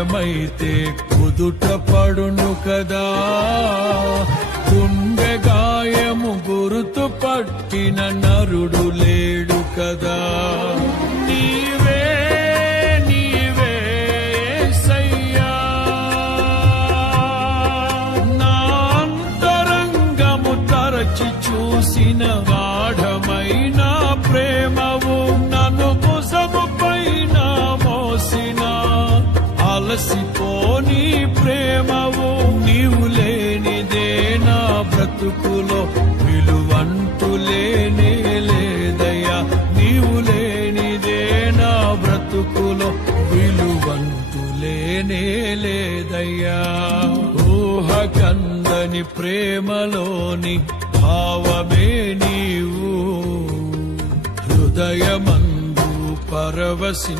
గాయమైతే కుదుట పడును కదా, గుండె గాయము గురుతు పట్టిన నరుడు లేడు కదా. నీవే నీవే యేసయ్యా, నా అంతరంగము తరచి చూసిన గాఢమైన ప్రేమవు, నన్ను భుజము పైన మోసిన అలసిపోని ప్రేమవు. నీవు లేనిదే నా బ్రతుకులో విలువంటూ లేనే లేదయ్యా, నీవు లేనిదే నా బ్రతుకులో విలువంటూ లేనే లేదయ్యా. ఊహకందని ప్రేమలోని భావమే నీవు, హృదయమందు పరవశి